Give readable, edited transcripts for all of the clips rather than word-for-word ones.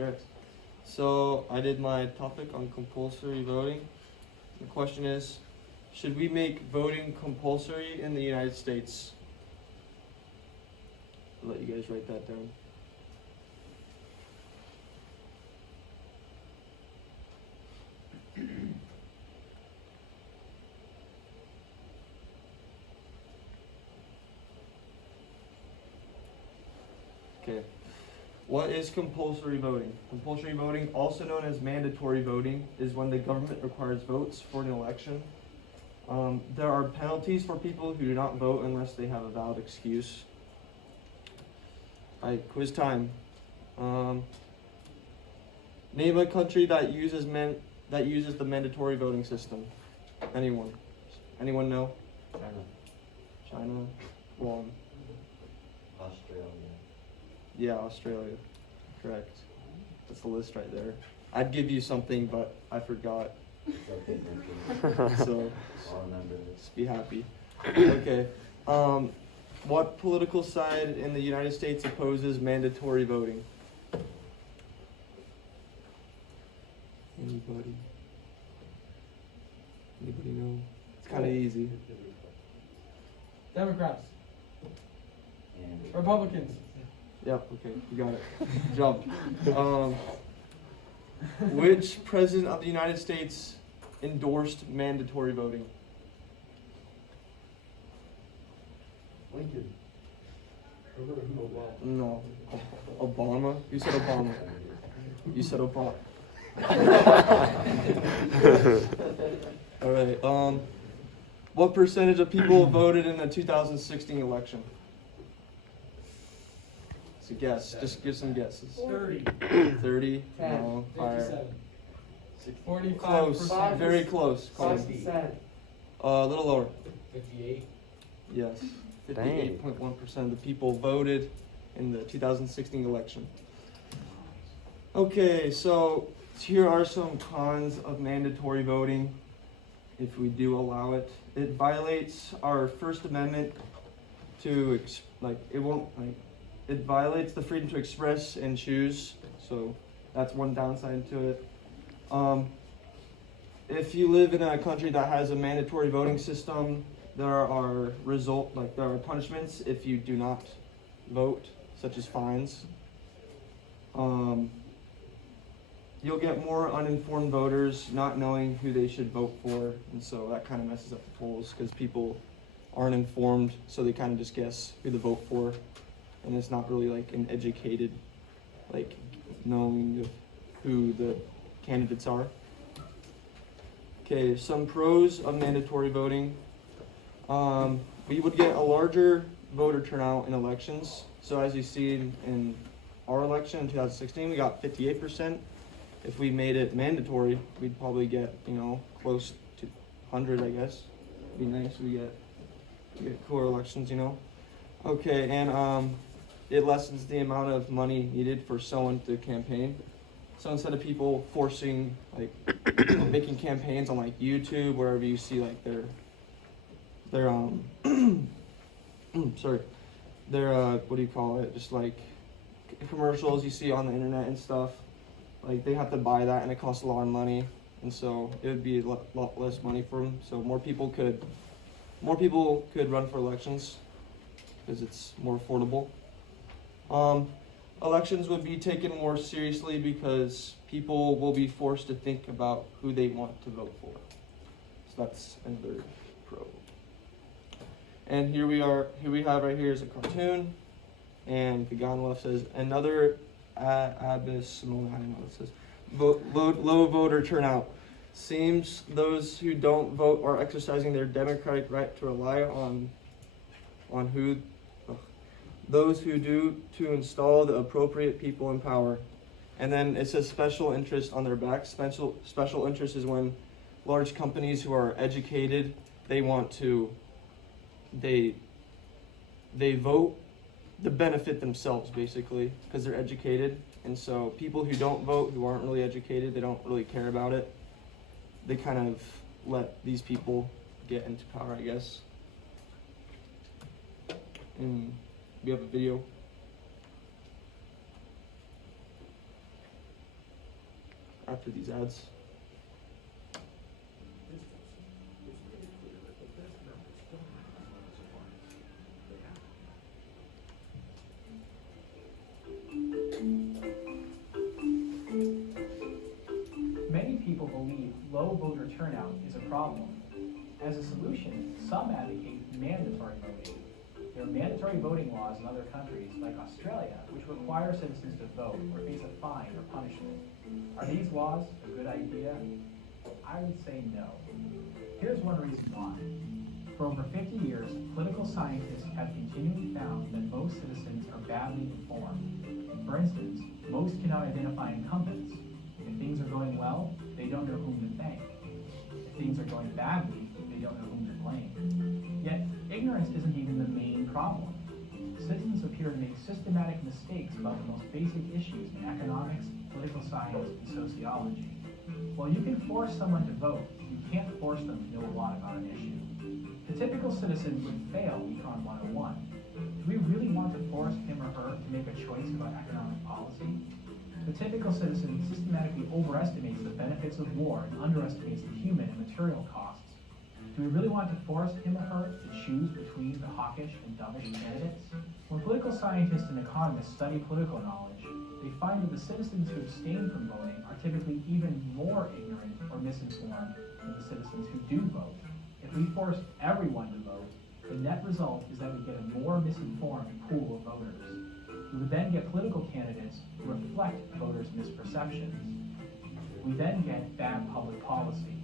Okay. So I did my topic on compulsory voting. The question is, should we make voting compulsory in the United States? I'll let you guys write that down. Okay. What is compulsory voting? Compulsory voting, also known as mandatory voting, is when the government requires votes for an election. There are penalties for people who do not vote unless they have a valid excuse. Alright, quiz time. Name a country that uses the mandatory voting system. Anyone? Anyone know? China. Wrong. Australia. Yeah, Australia. Correct. That's the list right there. I'd give you something, but I forgot. Okay, thank you. So I'll remember this. just be happy. Okay. What political side in the United States opposes mandatory voting? Anybody? Anybody know? It's kind of easy. Democrats. And Republicans. Yep, okay, you got it. Jump. Which president of the United States endorsed mandatory voting? Lincoln. No. Obama? You said Obama. You said Obama. Alright, what percentage of people voted in the 2016 election? It's a guess. Just give some guesses. 30. 30? 10. No, fire. 57. 45%. Close. Very close. Close. 60%. A little lower. 58. Yes. 58.1% of the people voted in the 2016 election. Okay, so here are some cons of mandatory voting if we do allow it. It violates our First Amendment to, it violates the freedom to express and choose, so that's one downside to it. If you live in a country that has a mandatory voting system, there are punishments if you do not vote, such as fines. You'll get more uninformed voters not knowing who they should vote for, and so that kind of messes up the polls because people aren't informed, so they kind of just guess who to vote for, and it's not really like an educated, like knowing of who the candidates are. Okay, some pros of mandatory voting. We would get a larger voter turnout in elections. So as you see in our election in 2016, we got 58%. If we made it mandatory, we'd probably get, close to 100, I guess. It'd be nice if we get cooler elections, Okay, and it lessens the amount of money needed for someone to campaign. So instead of people forcing, making campaigns on YouTube, wherever you see their what do you call it? Just commercials you see on the internet and stuff. They have to buy that and it costs a lot of money, and so it would be a lot less money for them. So more people could run for elections because it's more affordable. Elections would be taken more seriously because people will be forced to think about who they want to vote for. So that's another pro. And here we have right here is a cartoon, and the guy on the left says another abysmal, I don't know what it says, low voter turnout. Seems those who don't vote are exercising their democratic right to rely on those who do to install the appropriate people in power. And then it says special interest on their back. Special interest is when large companies who are educated, they vote to benefit themselves, basically, because they're educated. And so people who don't vote, who aren't really educated, they don't really care about it, they kind of let these people get into power, I guess. And we have a video. after these ads. Many people believe low voter turnout is a problem. As a solution, some advocate mandatory voting. There are mandatory voting laws in other countries, like Australia, which require citizens to vote or face a fine or punishment. Are these laws a good idea? I would say no. Here's one reason why. For over 50 years, political scientists have continually found that most citizens are badly informed. For instance, most cannot identify incumbents. If things are going well, they don't know whom to thank. If things are going badly, they don't know whom to blame. Yet, ignorance isn't even the main problem. Citizens appear to make systematic mistakes about the most basic issues in economics, political science, and sociology. While you can force someone to vote, you can't force them to know a lot about an issue. The typical citizen would fail Econ 101. Do we really want to force him or her to make a choice about economic policy? The typical citizen systematically overestimates the benefits of war and underestimates the human and material costs. Do we really want to force him or her to choose between the hawkish and dovish candidates? When political scientists and economists study political knowledge, they find that the citizens who abstain from voting are typically even more ignorant or misinformed than the citizens who do vote. If we force everyone to vote, the net result is that we get a more misinformed pool of voters. We would then get political candidates who reflect voters' misperceptions. We then get bad public policy.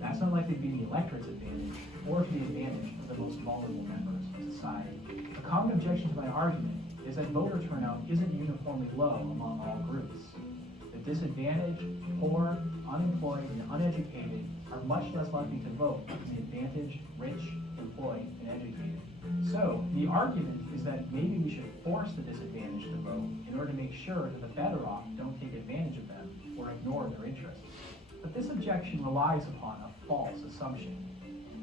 That's not likely to be the electorate's advantage or to the advantage of the most vulnerable members of society. A common objection to my argument is that voter turnout isn't uniformly low among all groups. The disadvantaged, poor, unemployed, and uneducated are much less likely to vote than the advantaged, rich, employed, and educated. So, the argument is that maybe we should force the disadvantaged to vote in order to make sure that the better off don't take advantage of them or ignore their interests. But this objection relies upon a false assumption.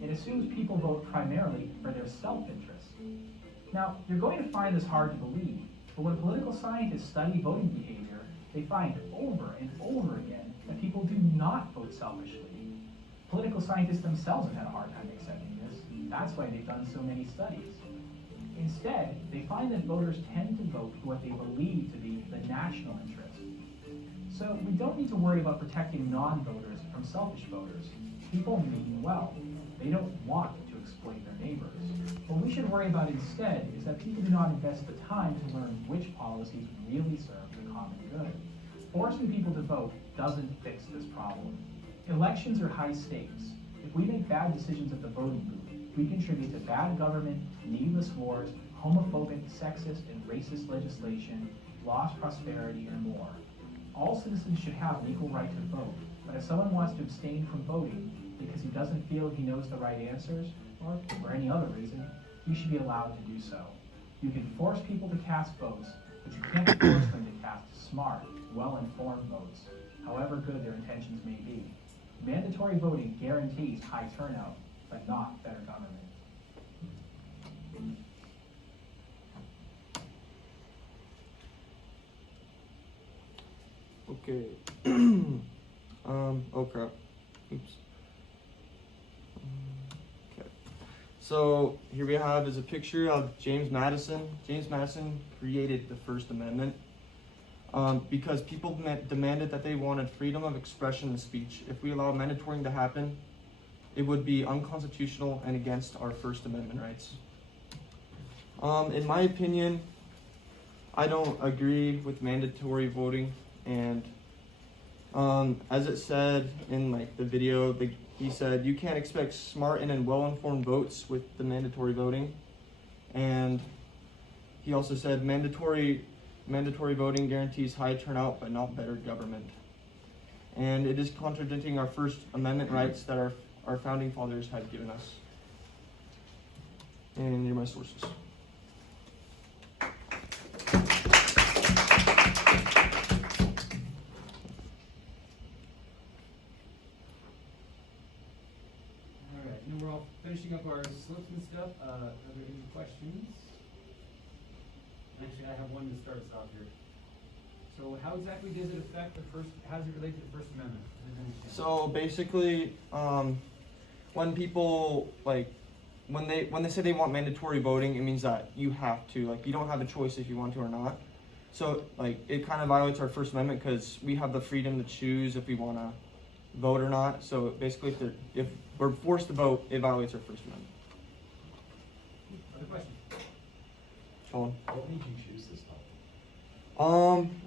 It assumes people vote primarily for their self-interest. Now, you're going to find this hard to believe, but when political scientists study voting behavior, they find over and over again that people do not vote selfishly. Political scientists themselves have had a hard time accepting this. That's why they've done so many studies. Instead, they find that voters tend to vote for what they believe to be the national interest. So we don't need to worry about protecting non-voters from selfish voters. People mean well. They don't want to exploit their neighbors. What we should worry about instead is that people do not invest the time to learn which policies really serve the common good. Forcing people to vote doesn't fix this problem. Elections are high stakes. If we make bad decisions at the voting booth, we contribute to bad government, needless wars, homophobic, sexist, and racist legislation, lost prosperity, and more. All citizens should have an equal right to vote, but if someone wants to abstain from voting because he doesn't feel he knows the right answers, or for any other reason, he should be allowed to do so. You can force people to cast votes, but you can't force them to cast smart, well-informed votes, however good their intentions may be. Mandatory voting guarantees high turnout, but not better government. Okay. Oh crap. Oops. Okay. So here we have is a picture of James Madison. James Madison created the First Amendment because people demanded that they wanted freedom of expression and speech. If we allow mandatorying to happen, it would be unconstitutional and against our First Amendment rights. In my opinion, I don't agree with mandatory voting, and as it said in like the video, he said you can't expect smart and well-informed votes with the mandatory voting, and he also said mandatory voting guarantees high turnout but not better government, and it is contradicting our First Amendment rights that our founding fathers had given us. And here are my sources. Alright, and we're all finishing up our slips and stuff. Are there any questions? Actually, I have one to start us off here. So how exactly does it affect how does it relate to the First Amendment? I didn't understand. So basically, when people when they say they want mandatory voting, it means that you have to, you don't have a choice if you want to or not. So it kind of violates our First Amendment because we have the freedom to choose if we want to vote or not. So basically, if we're forced to vote, it violates our First Amendment. Other question? Colin? What made you choose this topic?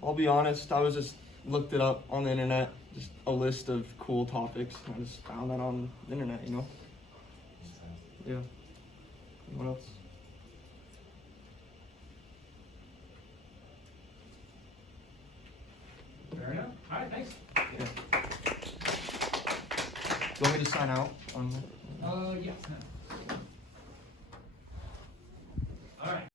I'll be honest, I was just looked it up on the internet, just a list of cool topics. I just found that on the internet, you know? Yeah. What else? Fair enough. All right, thanks. Yeah. Do you want me to sign out on that? Yes, no.